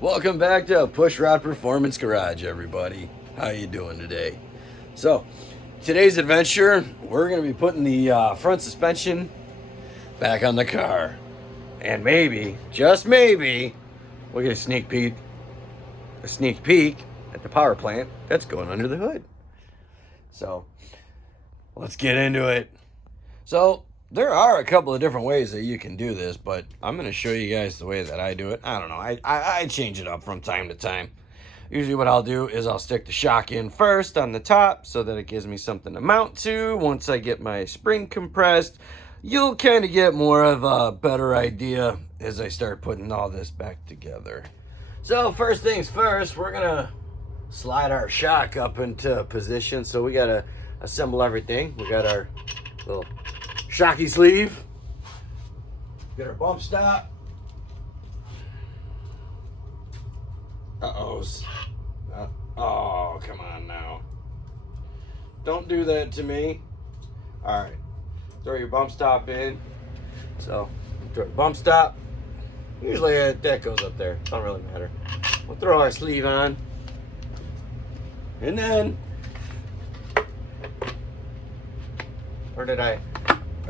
Welcome back to Push Rod Performance Garage, everybody. How you doing today? So, today's adventure, we're going to be putting the front suspension back on the car. And maybe, just maybe, we'll get a sneak peek at the power plant that's going under the hood. So, let's get into it. So, there are a couple of different ways that you can do this, but I'm going to show you guys the way that I do it. I don't know. I change it up from time to time. Usually what I'll do is I'll stick the shock in first on the top so that it gives me something to mount to. Once I get my spring compressed, you'll kind of get more of a better idea as I start putting all this back together. So first things first, we're going to slide our shock up into position. So we got to assemble everything. We got our little shocky sleeve, get our bump stop. Oh, come on now. Don't do that to me. All right, throw your bump stop in. So, throw the bump stop. Usually that goes up there. Don't really matter. We'll throw our sleeve on. And then, Or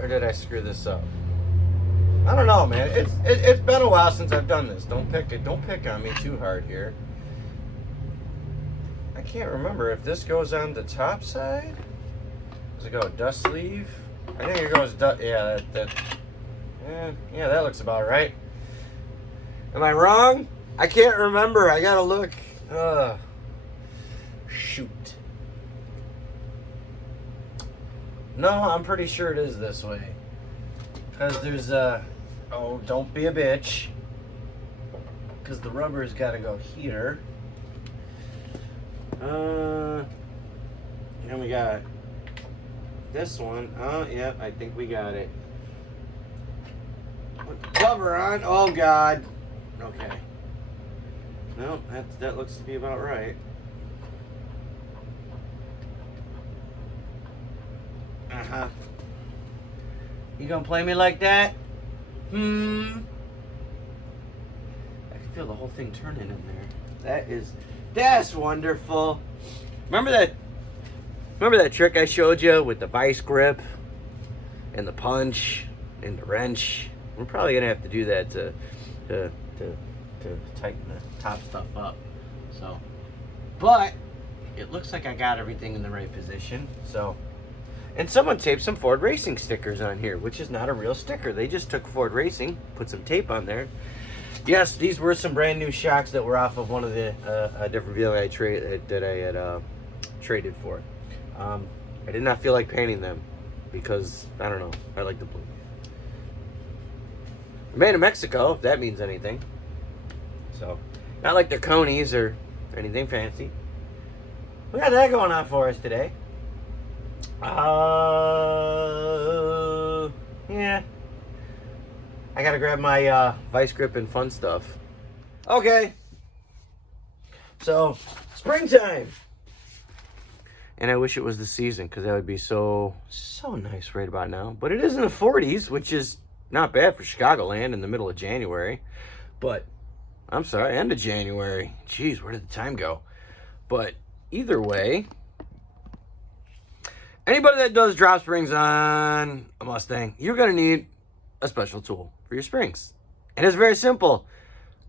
did I screw this up? I don't know, man. It's been a while since I've done this. Don't pick on me too hard here. I can't remember if this goes on the top side. Does it go dust sleeve? I think it goes dust. Yeah, yeah, that looks about right. Am I wrong? I can't remember. I gotta look. Shoot. No, I'm pretty sure it is this way. Because there's oh, don't be a bitch. Because the rubber's got to go here. And we got this one. Oh, yeah, I think we got it. Put the cover on. Oh, God. Okay. No, that looks to be about right. Uh-huh. You gonna play me like that? I can feel the whole thing turning in there. That's wonderful. Remember that trick I showed you with the vice grip and the punch and the wrench? We're probably gonna have to do that to tighten the top stuff up. So, but it looks like I got everything in the right position. So. And someone taped some Ford Racing stickers on here, which is not a real sticker. They just took Ford Racing, put some tape on there. Yes, these were some brand new shocks that were off of one of the different vehicle that I had traded for. I did not feel like painting them because, I don't know, I like the blue. Made in Mexico, if that means anything. So, not like they're conies or anything fancy. We got that going on for us today. Yeah. I gotta grab my vice grip and fun stuff. Okay. So, springtime. And I wish it was the season because that would be so nice right about now. But it is in the 40s, which is not bad for Chicagoland in the middle of January. But, I'm sorry, end of January. Jeez, where did the time go? But either way, anybody that does drop springs on a Mustang, you're going to need a special tool for your springs. And it's very simple.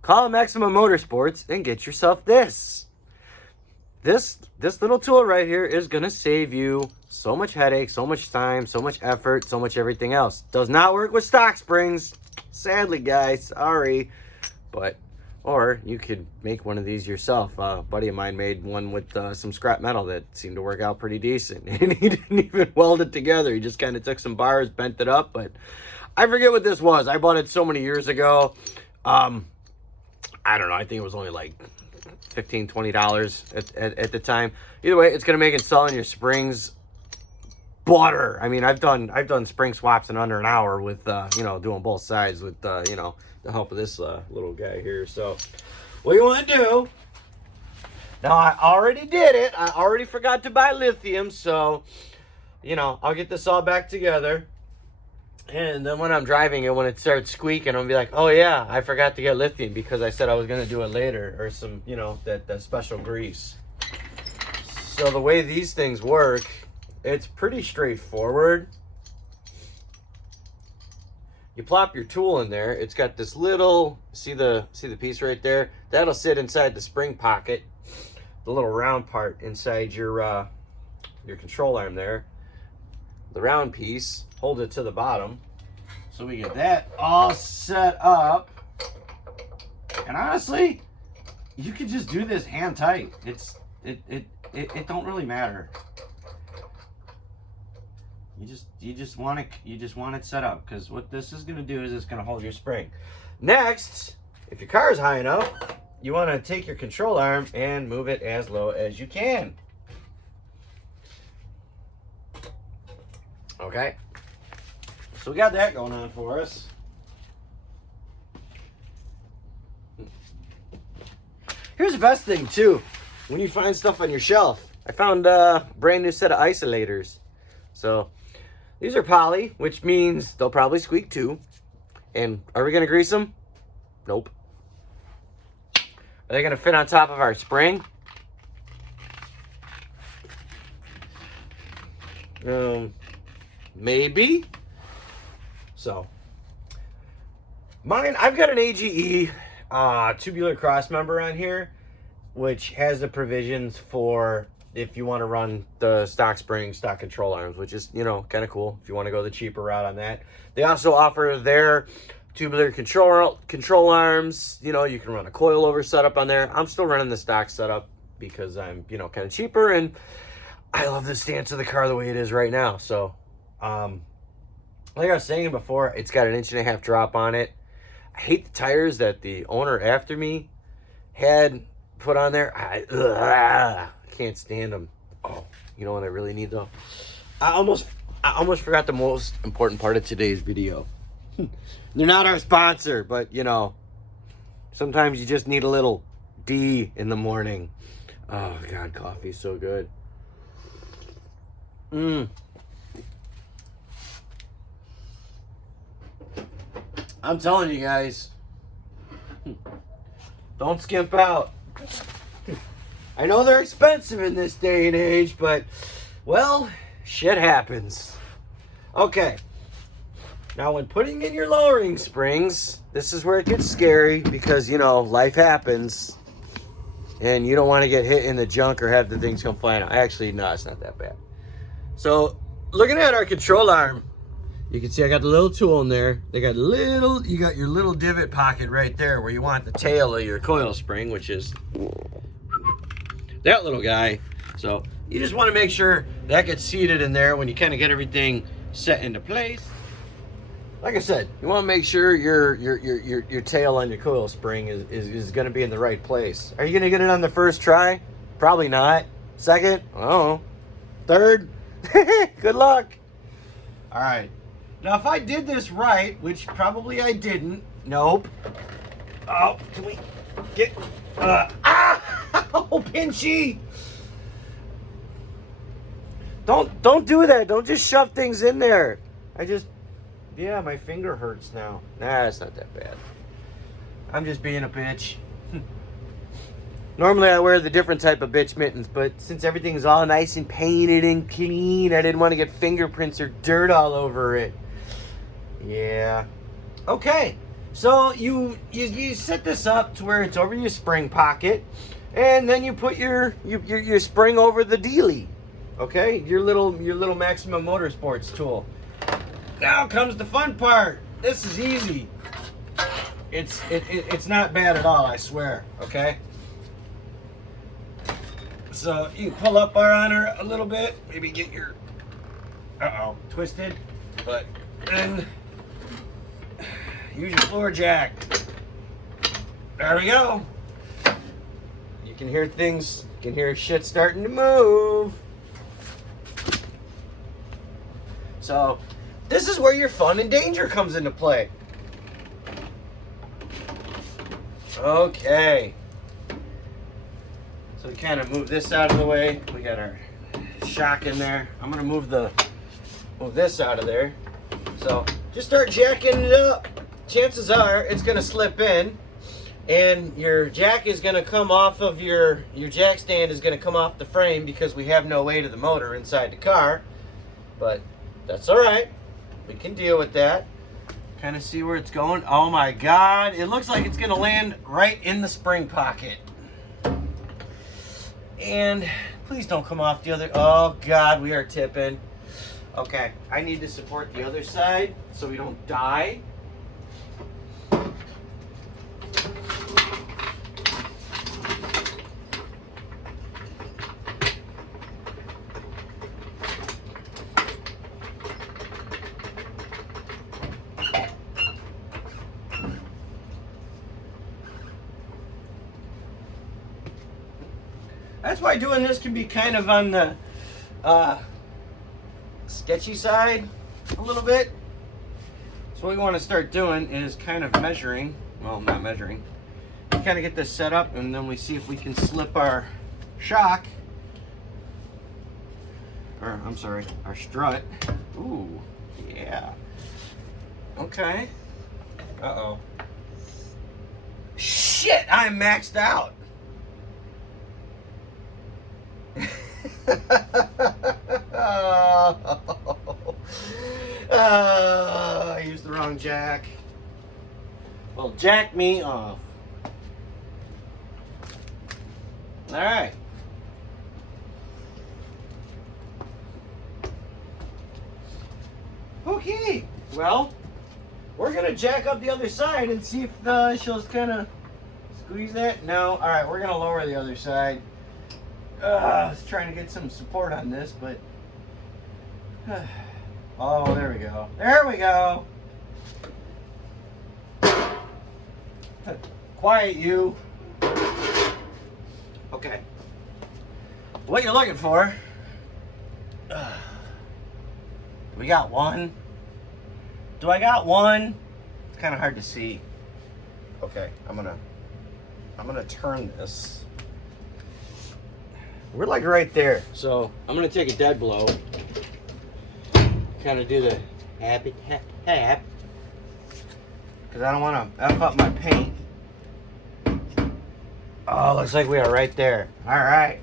Call Maximum Motorsports and get yourself this. This little tool right here is going to save you so much headache, so much time, so much effort, so much everything else. Does not work with stock springs. Sadly, guys, sorry. But, or you could make one of these yourself. A buddy of mine made one with some scrap metal that seemed to work out pretty decent. And he didn't even weld it together. He just kind of took some bars, bent it up. But I forget what this was. I bought it so many years ago. I don't know. I think it was only like $15, $20 at the time. Either way, it's going to make installing your springs butter. I mean, I've done spring swaps in under an hour with, doing both sides with, the help of this little guy here. So what you want to do now, I already did it. I already forgot to buy lithium. So, I'll get this all back together. And then when I'm driving it, when it starts squeaking, I'll be like, oh yeah, I forgot to get lithium because I said I was going to do it later, or some, you know, that special grease. So the way these things work, it's pretty straightforward. You plop your tool in there. It's got this little, see the piece right there? That'll sit inside the spring pocket, the little round part inside your control arm there. The round piece, hold it to the bottom. So we get that all set up. And honestly, you could just do this hand tight. It don't really matter. You just want it set up, because what this is gonna do is it's gonna hold your spring. Next, if your car is high enough, you want to take your control arm and move it as low as you can. Okay, so we got that going on for us. Here's the best thing too, when you find stuff on your shelf. I found a brand new set of isolators. So these are poly, which means they'll probably squeak too. And are we gonna grease them? Nope. Are they gonna fit on top of our spring? Maybe. So mine, I've got an AGE tubular cross member on here, which has the provisions for if you want to run the stock spring, stock control arms, which is, you know, kind of cool if you want to go the cheaper route on that. They also offer their tubular control arms. You know, you can run a coilover setup on there. I'm still running the stock setup because I'm, you know, kind of cheaper, and I love the stance of the car the way it is right now. So like I was saying before, it's got an 1.5 inch drop on it. I hate the tires that the owner after me had put on there. I can't stand them. Oh, you know what I really need though? I almost forgot the most important part of today's video. They're not our sponsor, but you know, sometimes you just need a little D in the morning. Oh God, coffee's so good. I'm telling you guys, don't skimp out. I know they're expensive in this day and age, but, well, shit happens. Okay. Now, when putting in your lowering springs, this is where it gets scary because, you know, life happens. And you don't want to get hit in the junk or have the things come flying out. Actually, no, it's not that bad. So, looking at our control arm, you can see I got the little tool in there. You got your little divot pocket right there where you want the tail of your coil spring, which is that little guy. So you just want to make sure that gets seated in there when you kind of get everything set into place. Like I said, you want to make sure your tail on your coil spring is going to be in the right place. Are you going to get it on the first try? Probably not. Second? Oh. Third? Good luck. All right. Now, if I did this right, which probably I didn't. Nope. Oh, can we get... Oh, pinchy. Don't do that. Don't just shove things in there. Yeah, my finger hurts now. Nah, it's not that bad. I'm just being a bitch. Normally I wear the different type of bitch mittens, but since everything's all nice and painted and clean, I didn't want to get fingerprints or dirt all over it. Yeah. Okay. So you set this up to where it's over your spring pocket, and then you put your spring over the dealie. Okay? Your little Maximum Motorsports tool. Now comes the fun part. This is easy. It's not bad at all, I swear. Okay? So you pull up on her a little bit, maybe get your twisted, but then use your floor jack. There we go. You can hear things, you can hear shit starting to move. So this is where your fun and danger comes into play. Okay. So we kind of move this out of the way. We got our shock in there. I'm gonna move this out of there. So just start jacking it up. Chances are it's going to slip in, and your jack is going to come off of your jack stand is going to come off the frame because we have no weight of the motor inside the car. But that's all right. We can deal with that. Kind of see where it's going. Oh my God. It looks like it's going to land right in the spring pocket. And please don't come off the other. Oh God, we are tipping. Okay, I need to support the other side so we don't die. That's why doing this can be kind of on the sketchy side a little bit. So what we want to start doing is kind of measuring, well, not measuring, kind of get this set up, and then we see if we can slip our shock, or I'm sorry, our strut. Ooh, yeah. Okay. Uh-oh. Shit, I'm maxed out. I used the wrong jack. Well, jack me off. All right. Okay. Well, we're gonna jack up the other side and see if she'll kind of squeeze that. No. All right. We're gonna lower the other side. I was trying to get some support on this, but oh, there we go. There we go. Quiet, you. Okay. What you're looking for? We got one. Do I got one? It's kind of hard to see. Okay, I'm gonna turn this. We're like right there, so I'm gonna take a dead blow. Kind of do the happy tap, because I don't want to F up my paint. Oh, looks like we are right there. All right.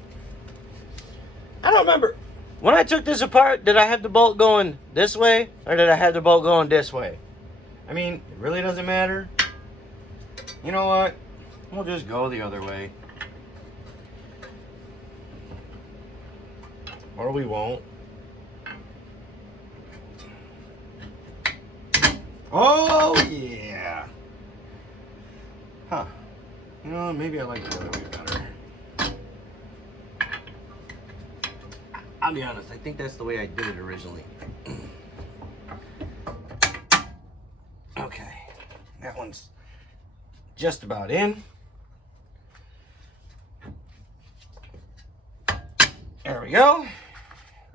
I don't remember. When I took this apart, did I have the bolt going this way, or did I have the bolt going this way? I mean, it really doesn't matter. You know what? We'll just go the other way. Or we won't. Oh, yeah. Huh. You know, maybe I like the other way better. I'll be honest, I think that's the way I did it originally. Okay. That one's just about in. There we go.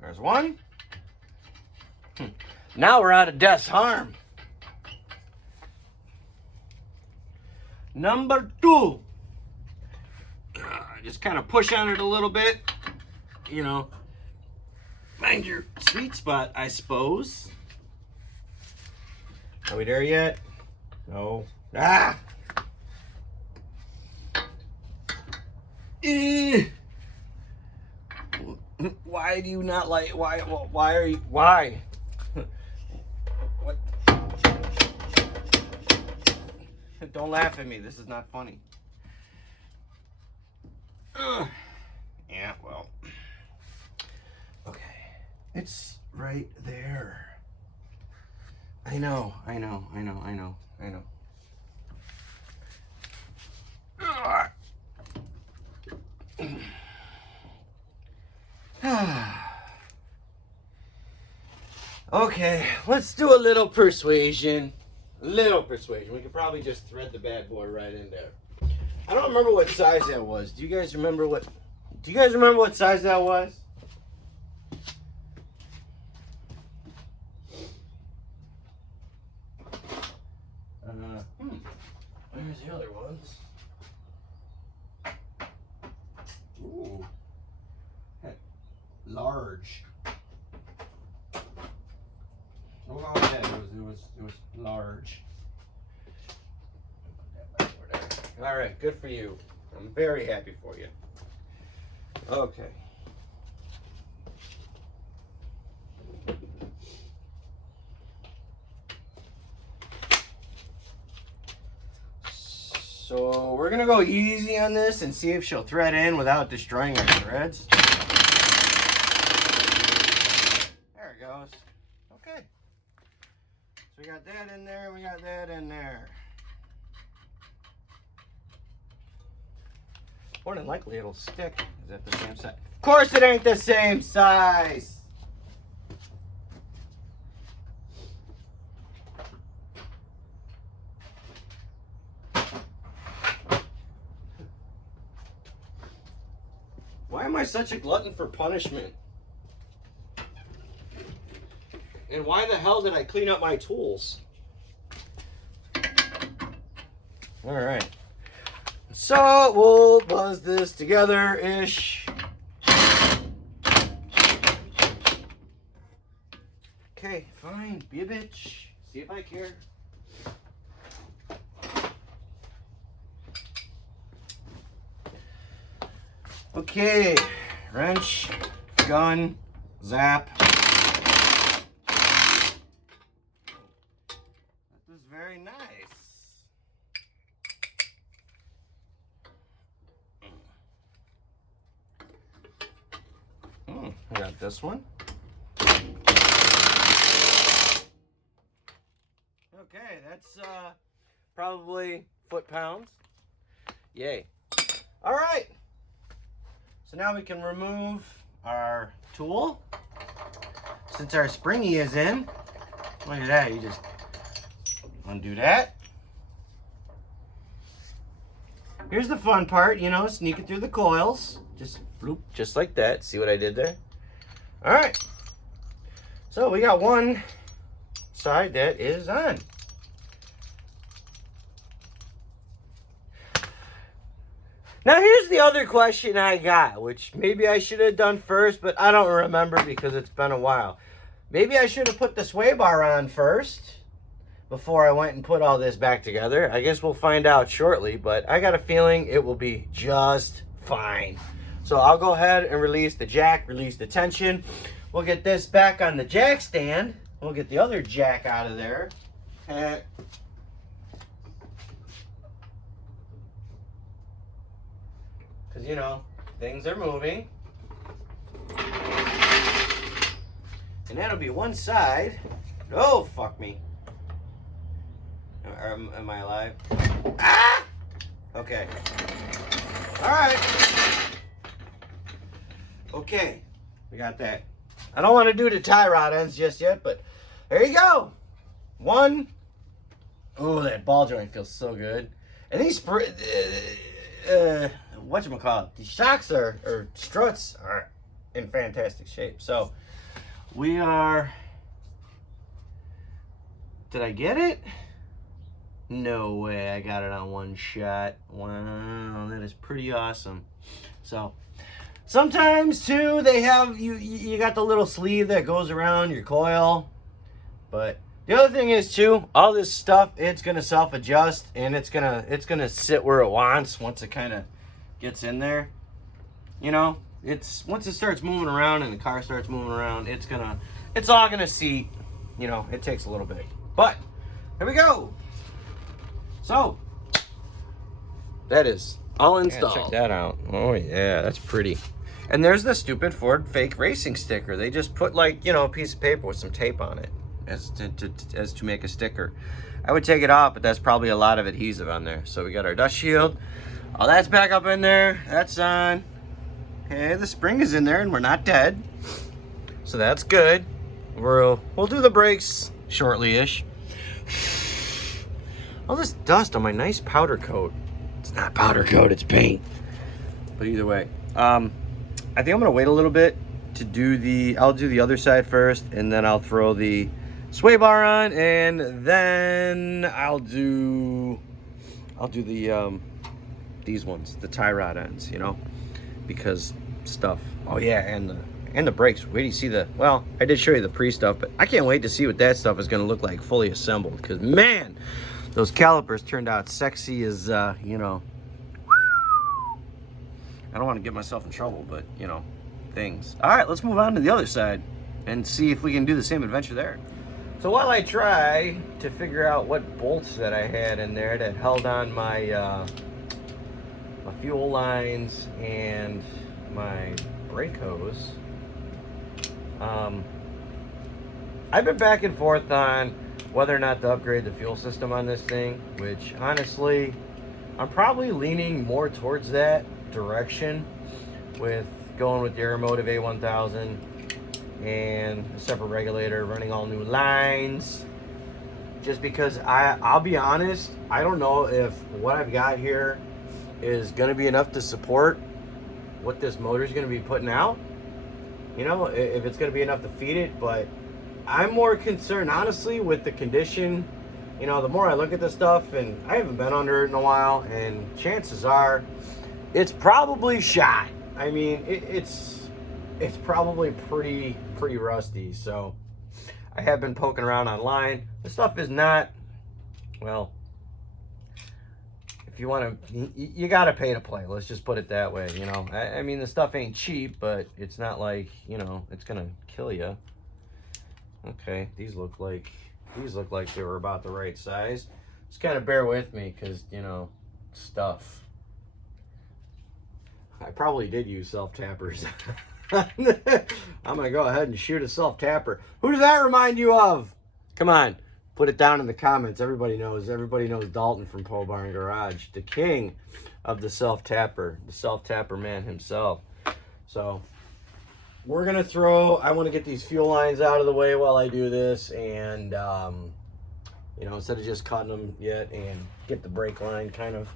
There's one. Now we're out of death's harm. Number two. Just kind of push on it a little bit. You know, find your sweet spot, I suppose. Are we there yet? No. Ah! Why do you not like, why are you, why? What? Don't laugh at me, this is not funny. Yeah, well. Okay, it's right there. I know. Okay, let's do a little persuasion. We could probably just thread the bad boy right in there. I don't remember what size that was. Do you guys remember what size that was? Where's the other ones? Ooh. Large. What was that? It was large. All right, good for you. I'm very happy for you. Okay. So we're gonna go easy on this and see if she'll thread in without destroying our threads. There it goes. Okay. So we got that in there, we got that in there. More than likely it'll stick. Is that the same size? Of course it ain't the same size! Why am I such a glutton for punishment? And why the hell did I clean up my tools? All right. So we'll buzz this together-ish. Okay, fine. Be a bitch. See if I care. Okay, wrench, gun, zap. That is very nice. I got this one. Okay, that's probably foot-pounds. Yay. All right. So now we can remove our tool. Since our springy is in, look at that, you just undo that. Here's the fun part, you know, sneak it through the coils. Just bloop, just like that. See what I did there? All right. So we got one side that is on. Now here's the other question I got, which maybe I should have done first, but I don't remember because it's been a while. Maybe I should have put the sway bar on first before I went and put all this back together. I guess we'll find out shortly, but I got a feeling it will be just fine. So I'll go ahead and release the jack, release the tension. We'll get this back on the jack stand. We'll get the other jack out of there. Because, you know, things are moving. And that'll be one side. Oh, fuck me. Am I alive? Ah! Okay. All right. Okay. We got that. I don't want to do the tie rod ends just yet, but there you go. One. Oh, that ball joint feels so good. And these whatchamacallit, these shocks or struts are in fantastic shape. So we are, did I get it? No way, I got it on one shot. Wow, that is pretty awesome. So sometimes too, they have, you got the little sleeve that goes around your coil. But the other thing is too, all this stuff, it's gonna self-adjust and it's gonna sit where it wants once it kind of gets in there. You know, it's once it starts moving around and the car starts moving around, it's all gonna seat. You know, it takes a little bit. But here we go. So that is all installed. Yeah, check that out. Oh yeah, that's pretty. And there's the stupid Ford fake racing sticker. They just put, like, you know, a piece of paper with some tape on it as to make a sticker. I would take it off, but that's probably a lot of adhesive on there. So we got our dust shield. All that's back up in there. That's on. Okay, the spring is in there and we're not dead. So that's good. We'll do the brakes shortly-ish. All this dust on my nice powder coat. It's not powder coat, it's paint. But either way, I think I'm gonna wait a little bit to do I'll do the other side first, and then I'll throw the sway bar on, and then I'll do the these ones, the tie rod ends, you know, because stuff. Oh yeah, and And the brakes. Wait till you see the, well, I did show you the pre-stuff, but I can't wait to see what that stuff is going to look like fully assembled. Because, man, those calipers turned out sexy as, you know, I don't want to get myself in trouble, but, you know, things. All right, let's move on to the other side and see if we can do the same adventure there. So while I try to figure out what bolts that I had in there that held on my, my fuel lines and my brake hose, I've been back and forth on whether or not to upgrade the fuel system on this thing, which honestly, I'm probably leaning more towards that direction with going with the Aeromotive A1000 and a separate regulator, running all new lines, just because I'll be honest, I don't know if what I've got here is going to be enough to support what this motor is going to be putting out, you know, if it's going to be enough to feed it. But I'm more concerned, honestly, with the condition. You know, the more I look at this stuff, and I haven't been under it in a while, and chances are it's probably shot. I mean, it's probably pretty rusty. So I have been poking around online. The stuff is not, well, if you want to, you got to pay to play. Let's just put it that way. You know, I mean, the stuff ain't cheap, but it's not like, you know, it's gonna kill you. Okay, these look like they were about the right size. Just kind of bear with me, because, you know, stuff. I probably did use self-tappers. I'm going to go ahead and shoot a self-tapper. Who does that remind you of? Come on, put it down in the comments. Everybody knows Dalton from Pole Barn Garage, the king of the self-tapper man himself. So we're going to throw, I want to get these fuel lines out of the way while I do this, and, you know, instead of just cutting them yet, and get the brake line kind of,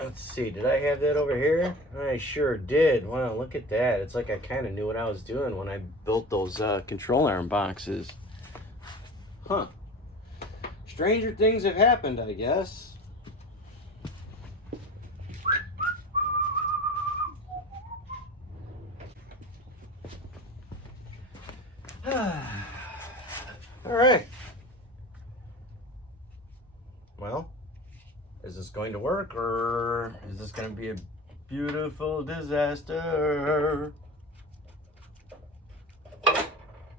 let's see, did I have that over here? I sure did. Wow, look at that. It's like I kind of knew what I was doing when I built those control arm boxes. Huh. Stranger things have happened, I guess. All right. Well, is this going to work, or is this going to be a beautiful disaster?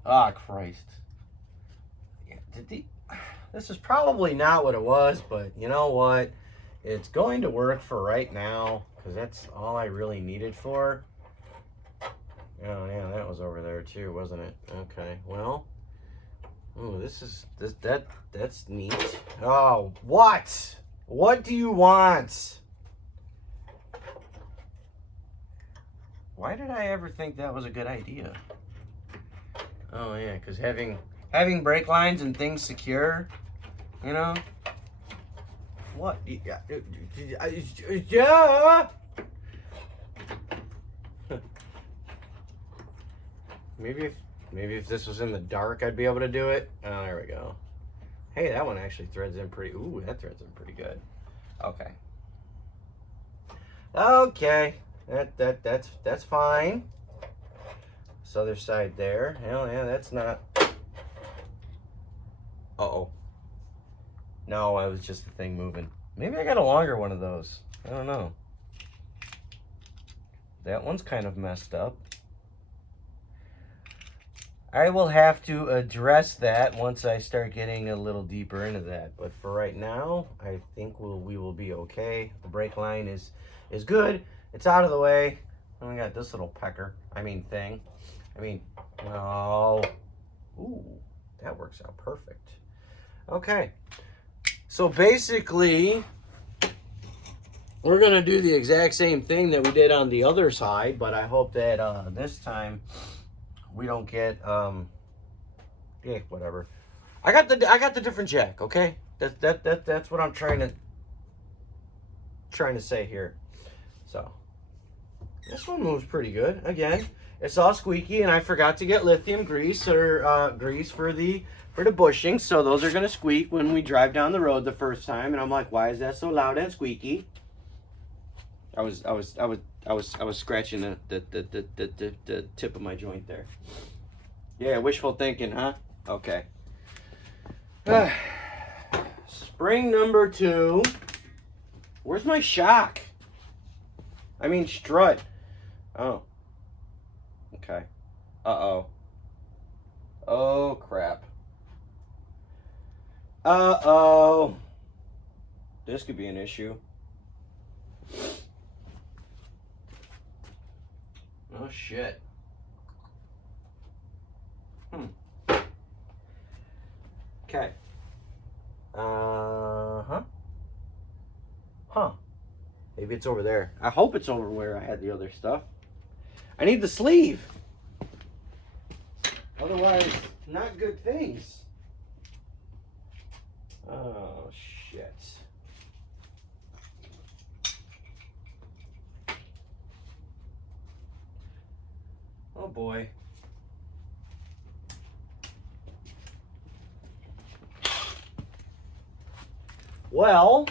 Ah, Christ. Yeah, this is probably not what it was, but you know what? It's going to work for right now, because that's all I really needed for. Oh yeah, that was over there too, wasn't it? Okay, well. Ooh, that's neat. Oh, what? What do you want? Why did I ever think that was a good idea? Oh yeah, because having brake lines and things secure, you know. What? Yeah. Maybe if this was in the dark, I'd be able to do it. Oh, there we go. Hey, that one actually threads in pretty. Ooh, that threads in pretty good. Okay. Okay, that's fine. This other side there. Hell yeah, that's not. Uh-oh. No, I was just the thing moving. Maybe I got a longer one of those. I don't know. That one's kind of messed up. I will have to address that once I start getting a little deeper into that. But for right now, I think we will be okay. The brake line is good. It's out of the way. And we got this little thing. Oh. Ooh, that works out perfect. Okay. So basically, we're going to do the exact same thing that we did on the other side, but I hope that this time we don't get yeah, whatever. I got the different jack, okay? That's what I'm trying to say here. So this one moves pretty good. Again, it's all squeaky, and I forgot to get lithium grease or grease for the bushings, so those are gonna squeak when we drive down the road the first time. And I'm like, why is that so loud and squeaky? I was scratching the tip of my joint there. Yeah, wishful thinking, huh? Okay. Spring number 2. Where's my shock? I mean strut. Oh. Okay. Uh-oh. Oh, crap. Uh-oh. This could be an issue. Oh, shit. Okay. Huh. Maybe it's over there. I hope it's over where I had the other stuff. I need the sleeve. Otherwise, not good things. Oh, shit. Oh, boy. Well,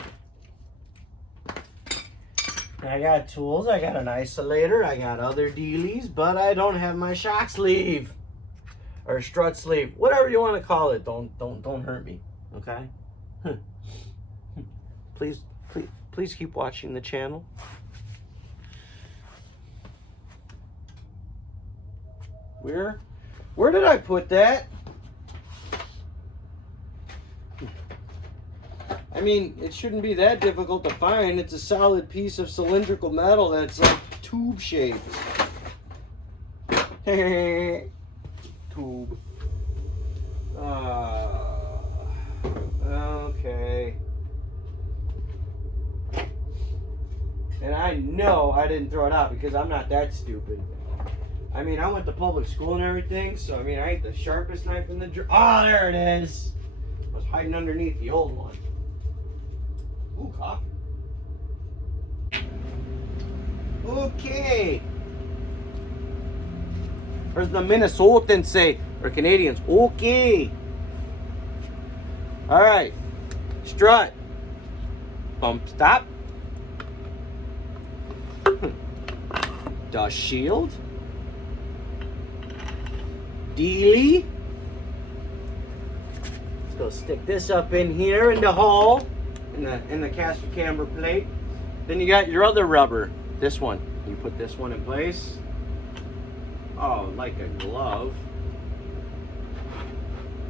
I got tools, I got an isolator, I got other dealies, but I don't have my shock sleeve or strut sleeve, whatever you want to call it. Don't hurt me, okay? Please keep watching the channel. Where did I put that? I mean, it shouldn't be that difficult to find. It's a solid piece of cylindrical metal that's like tube shaped. Tube. Okay. And I know I didn't throw it out because I'm not that stupid. I mean, I went to public school and everything, so I mean, I ain't the sharpest knife in the drawer. Oh, there it is. I was hiding underneath the old one. Ooh, coffee. Okay. Or as the Minnesotans say, or Canadians, okay. All right. Strut. Bump stop. Dust shield. Dealy. Let's go stick this up in here in the hole. In the caster camber plate. Then you got your other rubber. This one. You put this one in place. Oh, like a glove.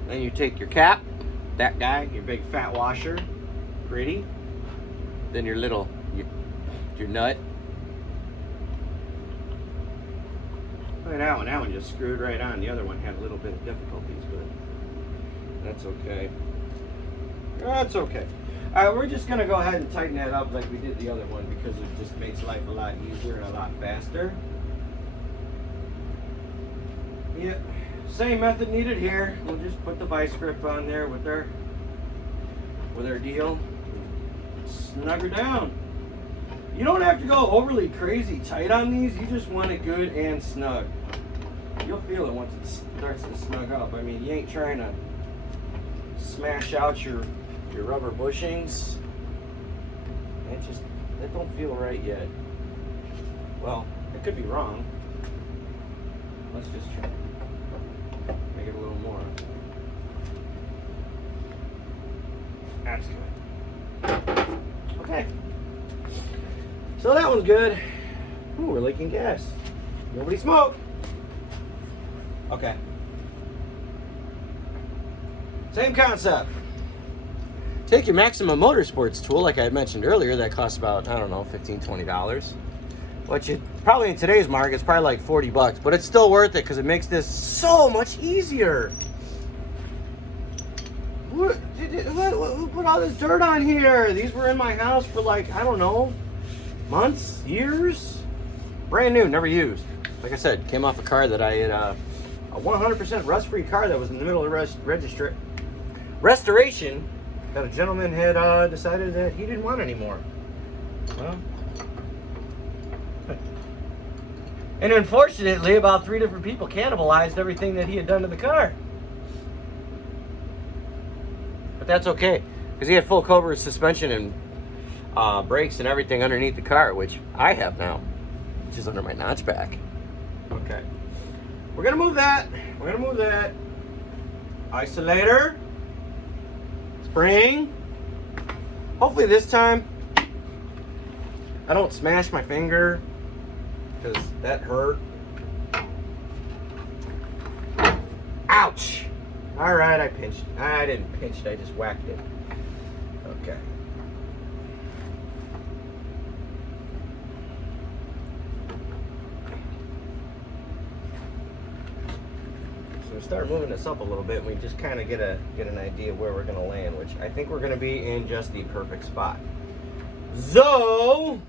Then you take your cap. That guy, your big fat washer. Pretty. Then your little, your nut. Look at that one. That one just screwed right on. The other one had a little bit of difficulties, but that's okay. That's okay. All right, we're just going to go ahead and tighten that up like we did the other one because it just makes life a lot easier and a lot faster. Yep, same method needed here. We'll just put the vice grip on there with our deal. Snug her down. You don't have to go overly crazy tight on these. You just want it good and snug. You'll feel it once it starts to snug up. I mean, you ain't trying to smash out your rubber bushings. That don't feel right yet. Well, it could be wrong. Let's just try. Make it a little more. That's good. Okay. So that one's good. Ooh, we're leaking gas. Nobody smoke. Okay. Same concept. Take your Maximum Motorsports tool, like I had mentioned earlier, that costs about, I don't know, $15, $20. Which it probably in today's market, it's probably like 40 bucks, but it's still worth it because it makes this so much easier. Who put all this dirt on here? These were in my house for like, I don't know, months, years? Brand new, never used. Like I said, came off a car that I had, a 100% rust-free car that was in the middle of restoration. That a gentleman had decided that he didn't want anymore. Well, and unfortunately, about 3 different people cannibalized everything that he had done to the car. But that's okay, because he had full Cobra suspension and brakes and everything underneath the car, which I have now, which is under my notchback. Okay. We're gonna move that. We're gonna move that. Isolator. Spring. Hopefully this time I don't smash my finger, because that hurt. Ouch! Alright, I pinched. I didn't pinch it, I just whacked it. Okay. So we start moving this up a little bit, and we just kind of get an idea of where we're going to land, which I think we're going to be in just the perfect spot. So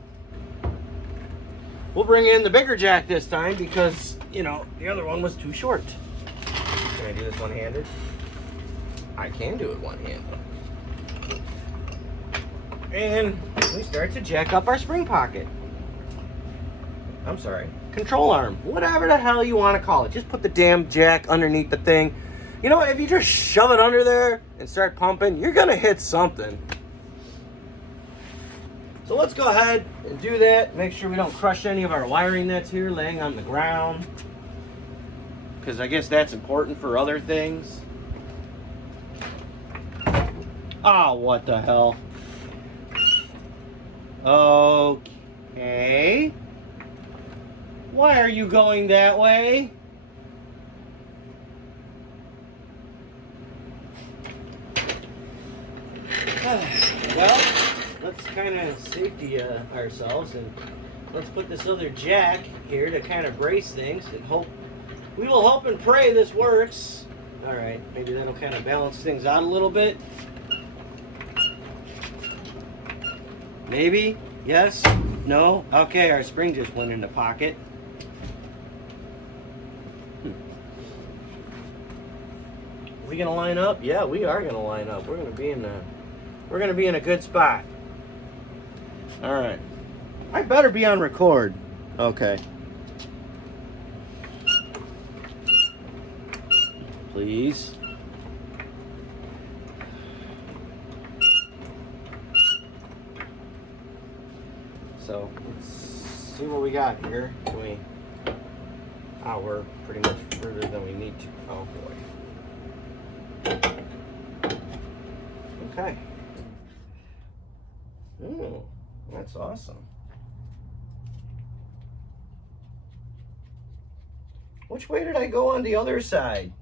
we'll bring in the bigger jack this time because, you know, the other one was too short. Can I do this one-handed? I can do it one-handed. And we start to jack up our spring pocket. I'm sorry, control arm, whatever the hell you want to call it. Just put the damn jack underneath the thing. You know what, if you just shove it under there and start pumping, you're gonna hit something. So let's go ahead and do that. Make sure we don't crush any of our wiring that's here laying on the ground, because I guess that's important for other things. Oh, what the hell? Okay. Why are you going that way? Well, let's kind of safety ourselves, and let's put this other jack here to kind of brace things and hope. We will hope and pray this works. All right, maybe that'll kind of balance things out a little bit. Maybe, yes, no. Okay, our spring just went in the pocket. Are we gonna line up? Yeah, we are gonna line up. We're gonna be in a good spot. All right. I better be on record. Okay. Please. So let's see what we got here. We're pretty much further than we need to. Oh boy. Okay. Ooh, that's awesome. Which way did I go on the other side?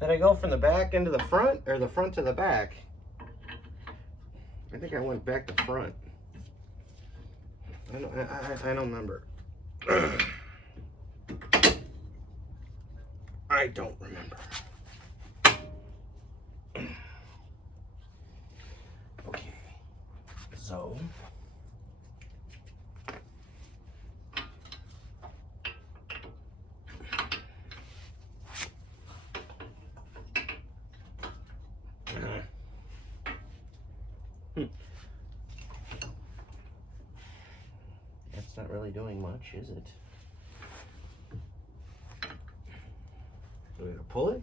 Did I go from the back into the front, or the front to the back? I think I went back to front. I don't remember. I don't remember. Okay, so that's not really doing much, is it? So we're gonna pull it,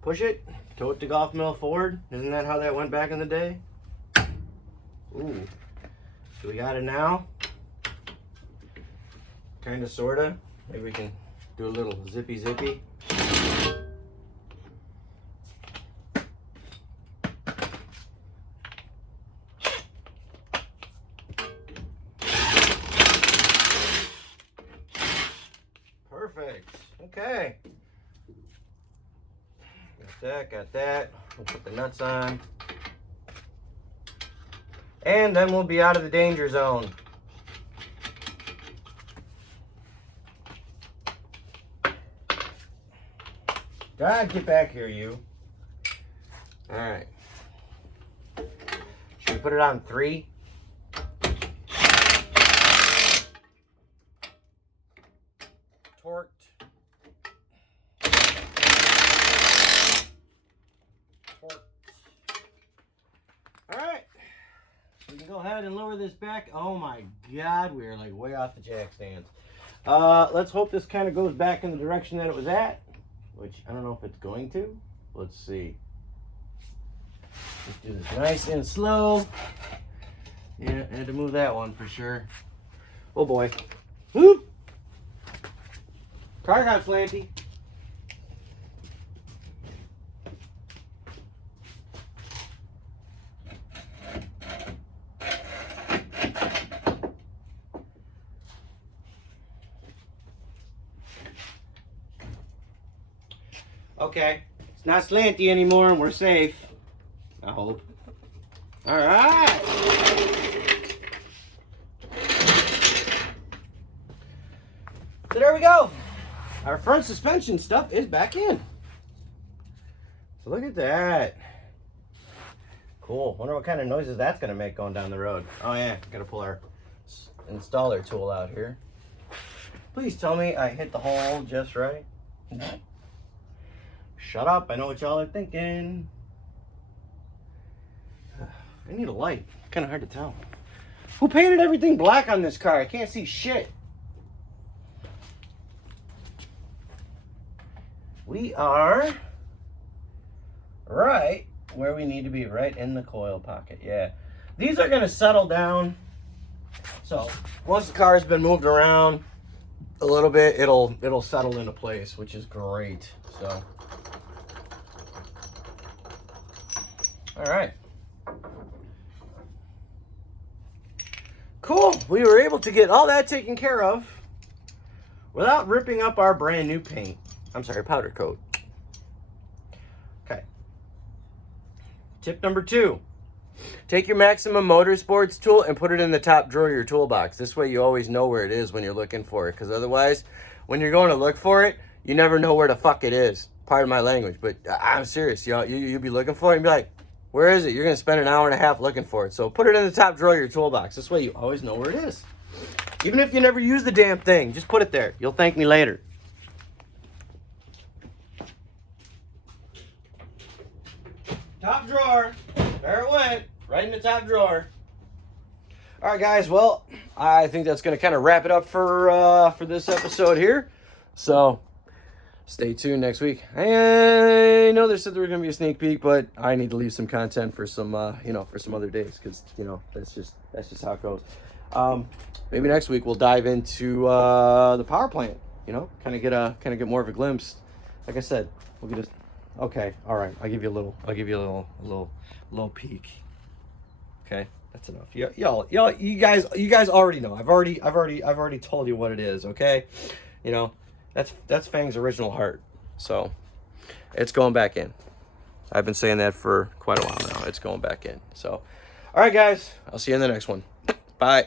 push it, tow it to golf mill forward. Isn't that how that went back in the day? Ooh. So we got it now. Kinda, sorta. Maybe we can do a little zippy zippy. Perfect. Okay. Got that. We'll put the nuts on. And then we'll be out of the danger zone. God, get back here, you. All right. Should we put it on 3? Torqued. All right. We can go ahead and lower this back. Oh my God, we are like way off the jack stands. Let's hope this kind of goes back in the direction that it was at, which I don't know if it's going to. Let's see. Let's do this nice and slow. Yeah, I had to move that one for sure. Oh boy. Whoop! Car got slanty. Okay, it's not slanty anymore and we're safe. I hope. All right. So there we go. Our front suspension stuff is back in. So look at that. Cool. Wonder what kind of noises that's going to make going down the road. Oh yeah, got to pull our installer tool out here. Please tell me I hit the hole just right. Shut up, I know what y'all are thinking. I need a light. Kind of hard to tell. Who painted everything black on this car? I can't see shit. We are right where we need to be, right in the coil pocket. Yeah. These are going to settle down. So once the car's been moved around a little bit, it'll settle into place, which is great. So all right. Cool. We were able to get all that taken care of without ripping up our brand new paint. I'm sorry, powder coat. Okay. Tip number 2. Take your Maximum Motorsports tool and put it in the top drawer of your toolbox. This way you always know where it is when you're looking for it. Because otherwise, when you're going to look for it, you never know where the fuck it is. Pardon my language, but I'm serious, y'all. You'll be looking for it and be like, where is it? You're going to spend an hour and a half looking for it. So put it in the top drawer of your toolbox. This way you always know where it is. Even if you never use the damn thing, just put it there. You'll thank me later. Top drawer. There it went. Right in the top drawer. All right, guys. Well, I think that's going to kind of wrap it up for this episode here. So stay tuned next week. I know they said there was going to be a sneak peek, but I need to leave some content for some, for some other days because, that's just how it goes. Maybe next week we'll dive into the power plant. Kind of get more of a glimpse. Like I said, we'll get a. Okay, all right. I'll give you a little peek. Okay, that's enough. Y'all, you guys already know. I've already told you what it is. Okay, that's Fang's original heart. So it's going back in. I've been saying that for quite a while now. It's going back in. So, all right, guys. I'll see you in the next one. Bye.